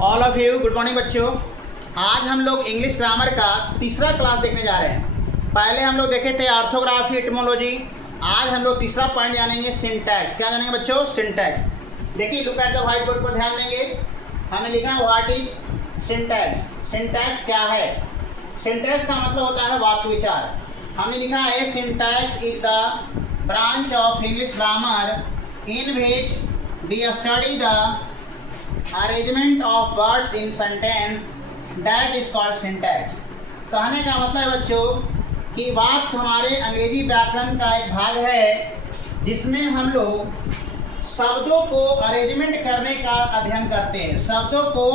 All of you good morning बच्चों। आज हम लोग इंग्लिश ग्रामर का तीसरा क्लास देखने जा रहे हैं। पहले हम लोग देखे थे ऑर्थोग्राफी, एटिमोलॉजी। आज हम लोग तीसरा पॉइंट जानेंगे सिंटैक्स। क्या जानेंगे बच्चों? सिंटैक्स। देखिए look at the white board पर ध्यान देंगे। हमें लिखा है व्हाट इज सिंटैक्स। सिंटैक्स क्या है? सिंटैक्स का मतलब होता है वाक्य विचार। हमने लिखा है syntax is the branch of English grammar in which we study the arrangement of words in sentence that is called syntax. कहने का मतलब है बच्चों कि वाक्य हमारे अंग्रेजी व्याकरण का एक भाग है जिसमें हम लोग शब्दों को अरेंजमेंट करने का अध्ययन करते हैं। शब्दों को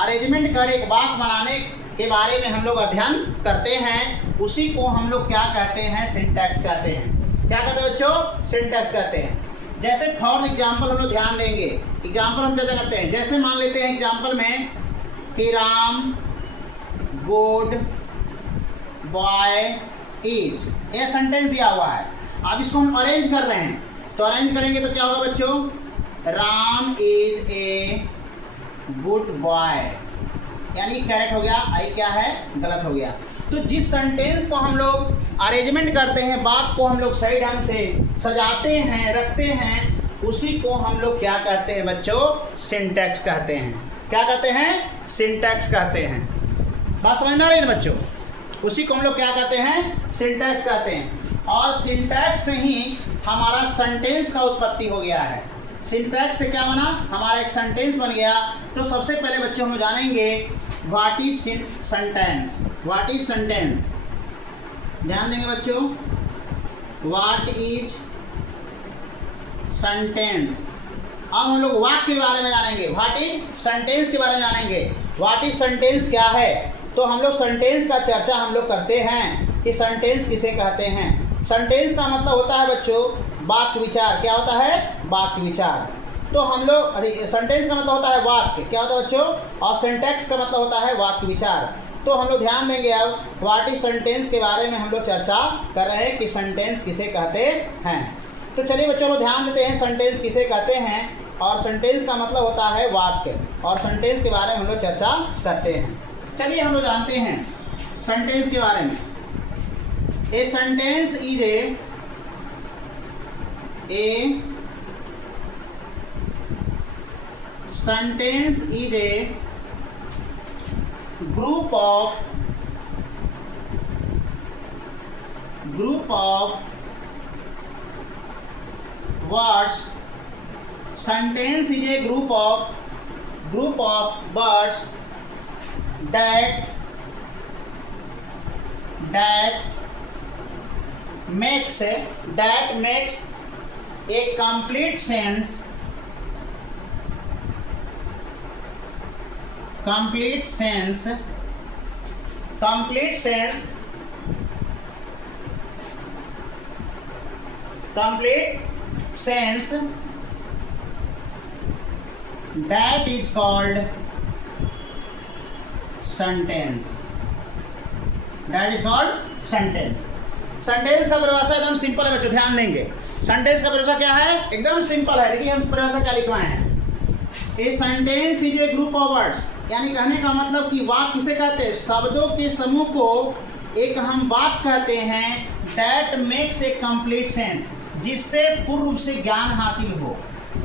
अरेंजमेंट कर एक वाक्य बनाने के बारे में हम लोग अध्ययन करते हैं। उसी को हम लोग क्या कहते हैं? सिंटैक्स कहते हैं। क्या कहते हैं बच्चों? सिंटैक्स कहते हैं। जैसे फॉर एग्जाम्पल हम लोग ध्यान देंगे। एग्जाम्पल हम चर्चा करते हैं। जैसे मान लेते हैं एग्जाम्पल में कि राम गुड बॉय इज, ये सेंटेंस दिया हुआ है। अब इसको हम अरेंज कर रहे हैं, तो अरेंज करेंगे तो क्या होगा बच्चों? Ram is a good boy, यानी करेक्ट हो गया। आई क्या है? गलत हो गया। तो जिस सेंटेंस को हम लोग अरेंजमेंट करते हैं, वाक्य को हम लोग सही ढंग से सजाते हैं, रखते हैं, उसी को हम लोग क्या कहते हैं बच्चों? सिंटैक्स कहते हैं। क्या कहते हैं? सिंटैक्स कहते हैं। बात समझ में आ रही है ना बच्चों? उसी को हम लोग क्या कहते हैं? सिंटैक्स कहते हैं। और सिंटैक्स से ही हमारा सेंटेंस का उत्पत्ति हो गया है। सिंटैक्स से क्या बना? हमारा एक सेंटेंस बन गया। तो सबसे पहले बच्चों हम जानेंगे what is sentence. What is sentence? ध्यान देंगे बच्चों। What is sentence. अब हम लोग वाक्य के बारे में जानेंगे। व्हाट इज सेंटेंस के बारे में जानेंगे। व्हाट इज सेंटेंस क्या है? तो हम लोग सेंटेंस का चर्चा हम लोग करते हैं कि सेंटेंस किसे कहते हैं। सेंटेंस का मतलब होता है बच्चों वाक्य विचार। क्या होता है? वाक्य विचार। तो हम लोग सेंटेंस का मतलब होता है वाक्य। क्या होता है बच्चों? और सिंटैक्स का मतलब होता है वाक्य विचार। तो हम लोग ध्यान देंगे अब व्हाट इज सेंटेंस के बारे में हम लोग चर्चा कर रहे हैं कि सेंटेंस किसे कहते हैं। तो चलिए बच्चों लोग ध्यान देते हैं सेंटेंस किसे कहते हैं। और सेंटेंस का मतलब होता है वाक्य, और सेंटेंस के बारे में हम लोग चर्चा करते हैं। चलिए हम लोग जानते हैं सेंटेंस के बारे में। A sentence is a sentence is a group of words. Sentence is a group of words that makes a complete sense. Complete sense that is called sentence. That is called sentence. Sentence का परिभाषा एकदम simple है बच्चों, ध्यान देंगे। Sentence का परिभाषा क्या है? एकदम सिंपल है। देखिए हम परिभाषा क्या लिखवाए हैं। A sentence is a group of words, यानी कहने का मतलब कि वाक्य किसे कहते हैं? शब्दों के समूह को एक हम वाक्य कहते हैं। That makes A complete sense, जिससे पूर्ण रूप से ज्ञान हासिल हो।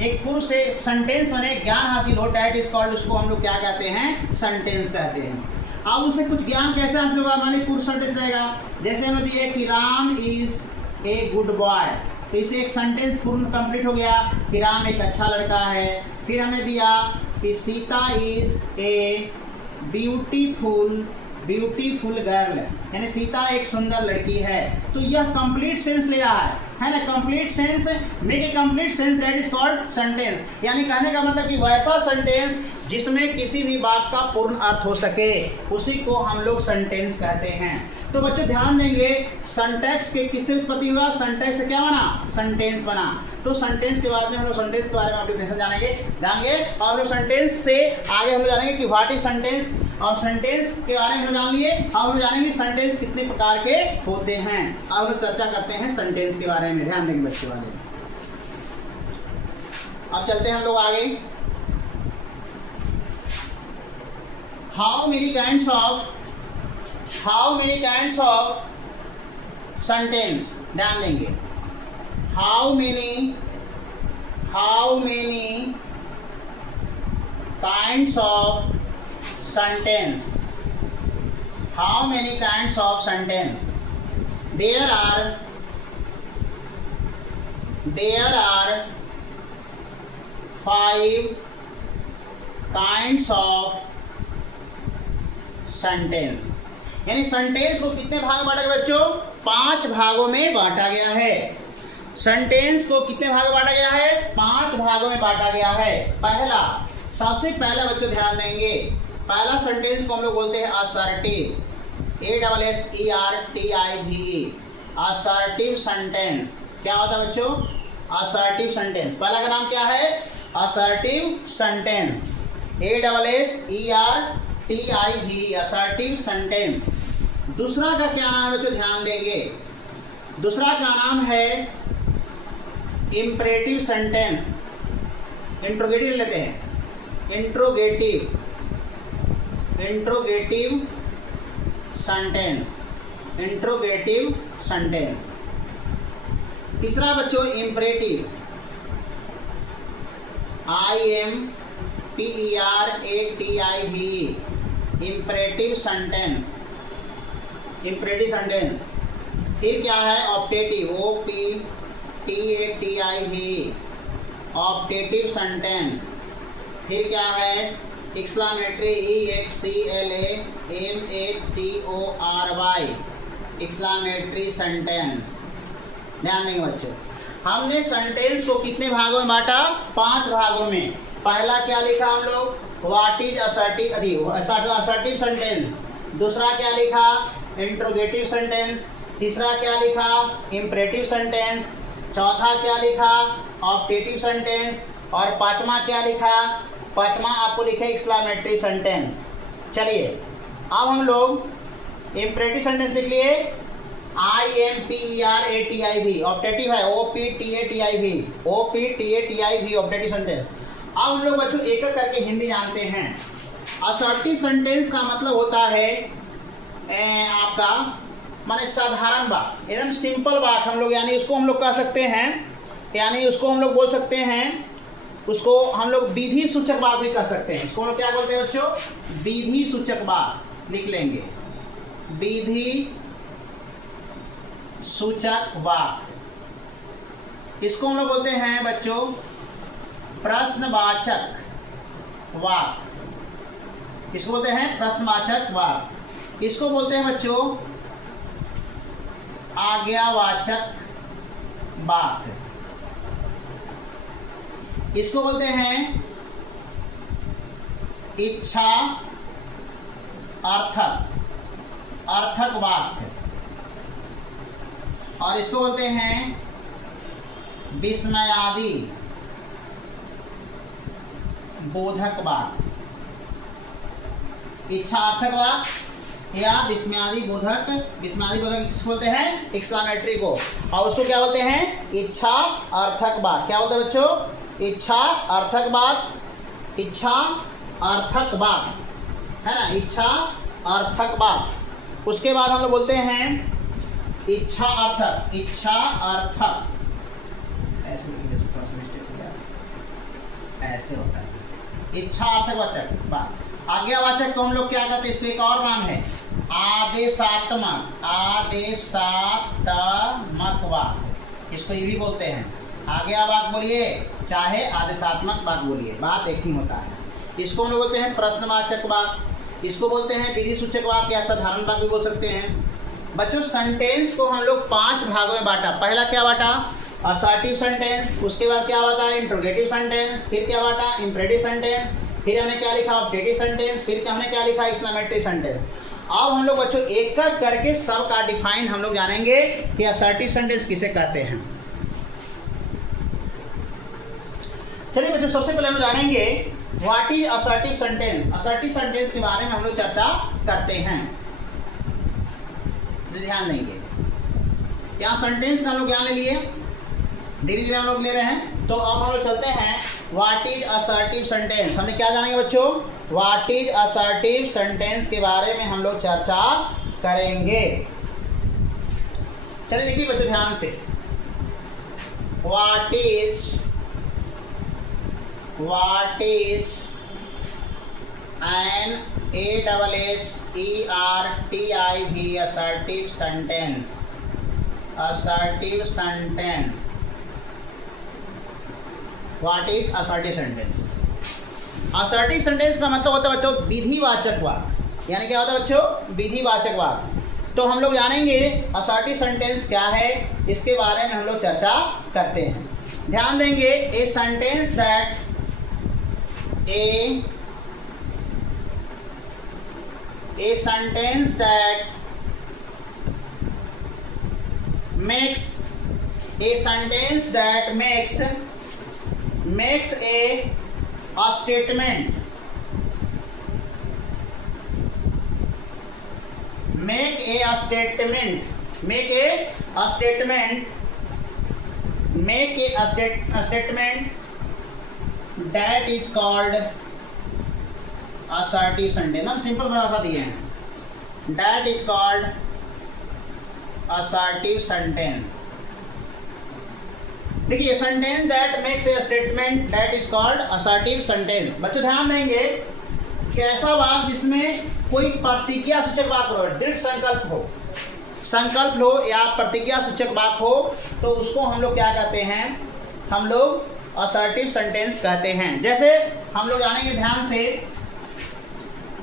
एक पूर्ण से सेंटेंस बने, ज्ञान हासिल हो, दैट इज कॉल्ड, उसको हम लोग क्या कहते हैं? सेंटेंस कहते हैं। अब उसे कुछ ज्ञान कैसे हासिल होगा? मान लीजिए पूर्ण सेंटेंस रहेगा। जैसे हमें दिए कि Ram is a good boy, तो इसे एक सेंटेंस पूर्ण कंप्लीट हो गया कि राम एक अच्छा लड़का है। फिर हमने दिया कि Sita is a beautiful girl, यानी सीता एक सुंदर लड़की है। तो यह कंप्लीट सेंस ले रहा है ना? Complete sense, make a complete sense, that is called sentence. यानी कहने का मतलब कि वैसा सेंटेंस जिसमें किसी भी बात का पूर्ण अर्थ हो सके, उसी को हम लोग सेंटेंस कहते हैं। तो बच्चों ध्यान देंगे, सेंटेंस के किससे उत्पत्ति हुआ? सेंटेंस से क्या बना? सेंटेंस बना। तो सेंटेंस के बारे में हम लोग सेंटेंस के बारे में डेफिनेशन जानेंगे और हम लोग सेंटेंस से आगे हम लोग जानेंगे कि व्हाट इज सेंटेंस। और सेंटेंस के बारे में हम जान लिए। अब हम जानेंगे सेंटेंस कितने प्रकार के होते हैं। अब हम चर्चा करते हैं सेंटेंस के बारे में, ध्यान देंगे बच्चों वाले। अब चलते हैं हम लोग आगे। How many kinds of sentence, ध्यान देंगे, how many kinds of sentence, how many kinds of sentence, there are 5 kinds of sentence. यानी सेंटेंस को कितने भाग में बांटा गया बच्चों? 5 भागों में बांटा गया है। सेंटेंस को कितने भाग में बांटा गया है? 5 भागों में बांटा गया है। सबसे पहला बच्चों ध्यान देंगे, पहला सेंटेंस को हम लोग बोलते हैं असर्टिव, ASSERTIVE, असर्टिव सेंटेंस। क्या होता है बच्चों? Assertive sentence. पहला का नाम क्या है? Assertive sentence, ASSERTIVE, assertive sentence. दूसरा का क्या नाम है बच्चों? ध्यान देंगे, दूसरा का नाम है इंपरेटिव सेंटेंस। इंट्रोगेटिव लेते हैं, इंट्रोगेटिव सेंटेंस, इंट्रोगेटिव सेंटेंस। तीसरा बच्चों imperative, IMPERATIVE, imperative sentence, imperative sentence. फिर क्या है? Optative, OPTATIVE, optative sentence. फिर क्या है? Exclamatory, EXCLAMATORY, exclamatory sentence. ध्यान देंगे बच्चों, हमने सेंटेंस को कितने भागों में बांटा? 5 भागों में। पहला क्या लिखा हम लोग? What is assertive sentence. दूसरा क्या लिखा? Interrogative sentence. तीसरा क्या लिखा? Imperative sentence. चौथा क्या लिखा? Optative sentence. और पांचवा क्या लिखा? पांचवा आपको लिखे एक्सक्लामेटरी सेंटेंस। चलिए अब हम लोग इंपरेटिव सेंटेंस लिख लिए, IMPERATIVE, ऑप्टेटिव है OPTATIVE, ऑप्टेटिव सेंटेंस। अब हम लोग बच्चों एक एक करके हिंदी जानते हैं। असर्टिव सेंटेंस का मतलब होता है आपका माने साधारण बात, एकदम सिंपल बात हम लोग, यानी उसको हम लोग कह सकते हैं, यानी उसको हम लोग बोल सकते हैं, उसको हम लोग विधि सूचक बात भी कह सकते हैं। इसको हम लोग क्या बोलते हैं बच्चों? विधि सूचक बात लिख लेंगे, विधि सूचक वाक्य। इसको हम लोग बोलते हैं बच्चों प्रश्नवाचक वाक्य, इसको बोलते हैं प्रश्नवाचक वाक्य। इसको बोलते हैं बच्चों आज्ञावाचक वाक्य, इसको बोलते हैं इच्छा अर्थक वाक्य, और इसको बोलते हैं विस्मयादि बोधक वाक्य। इच्छा अर्थक वाक्य या विस्मयादि बोधक, इसको बोलते हैं एक्सक्लामेटरी को, और उसको क्या बोलते हैं? इच्छा अर्थक वाक्य। क्या बोलते हैं बच्चों? इच्छा अर्थक वाक्य, इच्छा अर्थक वाक्य है ना, इच्छा अर्थक वाक्य। उसके बाद हम लोग बोलते हैं इच्छा अर्थक, ऐसे ऐसे होता है इच्छा अर्थक वाचक बात। आज्ञावाचक को हम लोग क्या कहते हैं? इसका एक और नाम है आदेशात्मक वाक्य, इसको ये भी बोलते हैं। आज्ञा वाक्य बोलिए चाहे आदेशात्मक वाक्य बोलिए, बात एक ही होता है। इसको हम लोग बोलते हैं प्रश्नवाचक वाक्य, इसको बोलते हैं विधि सूचक वाक्य या साधारण वाक्य भी बोल सकते हैं। बच्चों सेंटेंस को हम लोग 5 भागों में बांटा। पहला क्या बांटा? Assertive sentence. उसके बाद क्या बांटा? Interrogative sentence. फिर क्या बांटा? Imperative sentence. फिर हमने क्या लिखा? Objective sentence. फिर हमने क्या लिखा? Exclamatory sentence. अब हम लोग बच्चों एक एक करके सब का डिफाइन हम लोग जानेंगे कि असर्टिव सेंटेंस किसे कहते हैं। चलिए बच्चों सबसे पहले हम जानेंगे what is assertive sentence. Assertive sentence के बारे में हम लोग चर्चा करते हैं, ध्यान देंगे। यहाँ सेंटेंस का हम लोग ज्ञान ले लिए, धीरे धीरे हम लोग ले रहे हैं। तो अब हम लोग चलते हैं व्हाट इज असर्टिव सेंटेंस, हमने क्या जानेंगे बच्चों, व्हाट इज असर्टिव सेंटेंस के बारे में हम लोग चर्चा करेंगे। चलिए देखिए बच्चों ध्यान से, what is an ASSERTIV assertive sentence, assertive sentence, what is assertive sentence. Assertive sentence का मतलब होता है बच्चों विधिवाचक वाक्य, यानी क्या होता है बच्चों, विधिवाचक वाक्य। तो हम लोग जानेंगे असर्टिव सेंटेंस क्या है, इसके बारे में हम लोग चर्चा करते हैं। ध्यान देंगे, a sentence that a sentence that makes a statement, make a statement that is called assertive sentence. हम सिंपल भाषा दिए हैं, that is called assertive sentence. देखिए sentence that makes a statement that is called assertive sentence. बच्चों ध्यान देंगे, कैसा वाक्य जिसमें कोई प्रतिज्ञा सूचक वाक्य हो, दृढ़ संकल्प हो या प्रतिज्ञा सूचक वाक्य हो, तो उसको हम लोग क्या कहते हैं, हम लोग असर्टिव सेंटेंस कहते हैं। जैसे हम लोग जानेंगे,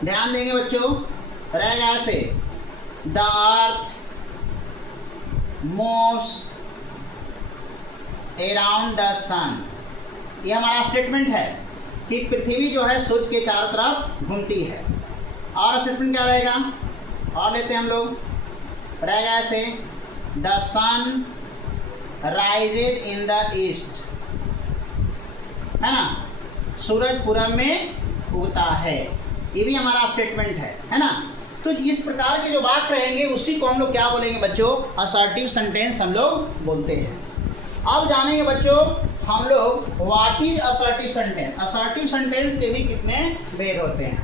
ध्यान देंगे बच्चों, रहेगा ऐसे, the earth moves around the sun. ये हमारा स्टेटमेंट है कि पृथ्वी जो है सूर्य के चारों तरफ घूमती है। और स्टेटमेंट क्या रहेगा, और लेते हैं हम लोग, रहेगा ऐसे, the sun rises in the east, है ना, सूरज पूरब में उगता है। ये भी हमारा स्टेटमेंट है ना। तो इस प्रकार के जो वाक्य रहेंगे उसी को हम लोग क्या बोलेंगे बच्चों, असर्टिव सेंटेंस हम लोग बोलते हैं। अब जानेंगे बच्चों हम लोग what is assertive sentence. Assertive sentence के भी कितने भेद होते हैं,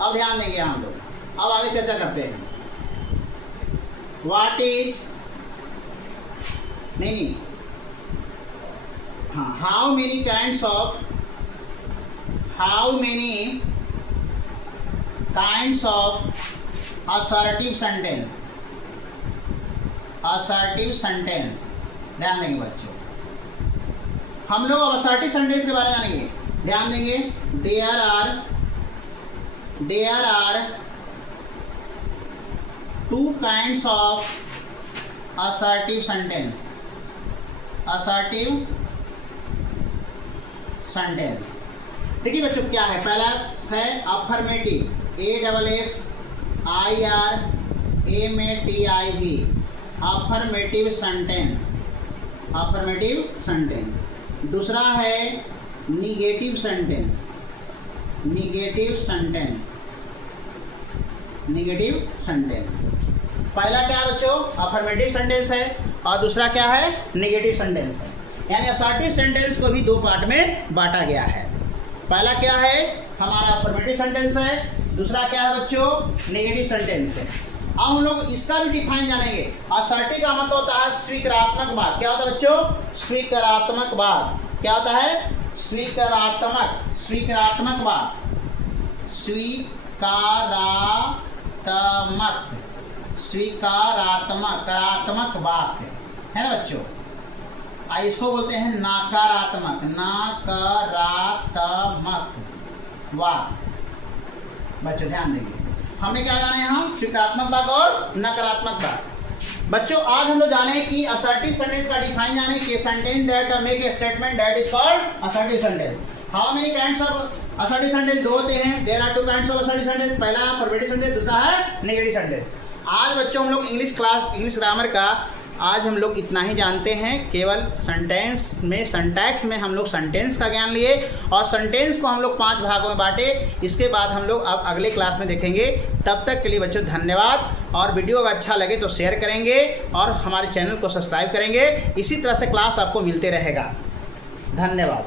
अब ध्यान देंगे हम लोग, अब आगे चर्चा करते हैं। व्हाट इज नहीं, हाँ, how many kinds of assertive sentence। ध्यान देंगे बच्चों, हम लोग अब assertive sentence के बारे में जानेंगे। ध्यान देंगे, there are two kinds of assertive sentence। देखिए बच्चों क्या है, पहला है अफर्मेटिव, AFFIRMATIV, अफर्मेटिव सेंटेंस। दूसरा है निगेटिव सेंटेंस। पहला क्या है बच्चों, अफर्मेटिव सेंटेंस है, और दूसरा क्या है, निगेटिव सेंटेंस है। यानी असर्टिव सेंटेंस को भी दो पार्ट में बांटा गया है। पहला क्या है, हमारा अफर्मेटिव सेंटेंस है, दूसरा क्या है बच्चों, नेगेटिव सेंटेंस है। अब हम लोग इसका भी डिफाइन जानेंगे। असर्टिव का मतलब होता है स्वीकारात्मक वाक्य। क्या होता है बच्चों, स्वीकारात्मक वाक्य। क्या होता है, स्वीकारात्मक वाक्य, सकारात्मक वाक्य है ना बच्चों। इसको बोलते हैं नकारात्मक वाक्य। बच्चों ध्यान देंगे, हमने क्या जाना है यहाँ, स्वीकारात्मक वाक्य और नकारात्मक वाक्य। बच्चों आज हम लोग जाने कि असर्टिव सेंटेंस का डिफाइन जाने कि sentence that make a statement that is called assertive sentence. How many kinds of assertive sentence, दो होते हैं, there are two kinds of assertive sentence. पहला है अफर्मेटिव सेंटेंस, दूसरा है नेगेटिव सेंटेंस। आज बच्चों हम लोग इंग्लिश ग्रामर का आज हम लोग इतना ही जानते हैं। केवल सेंटैक्स में हम लोग सेंटेंस का ज्ञान लिए और सेंटेंस को हम लोग 5 भागों में बांटे। इसके बाद हम लोग अब अगले क्लास में देखेंगे। तब तक के लिए बच्चों धन्यवाद, और वीडियो अगर अच्छा लगे तो शेयर करेंगे और हमारे चैनल को सब्सक्राइब करेंगे। इसी तरह से क्लास आपको मिलते रहेगा। धन्यवाद।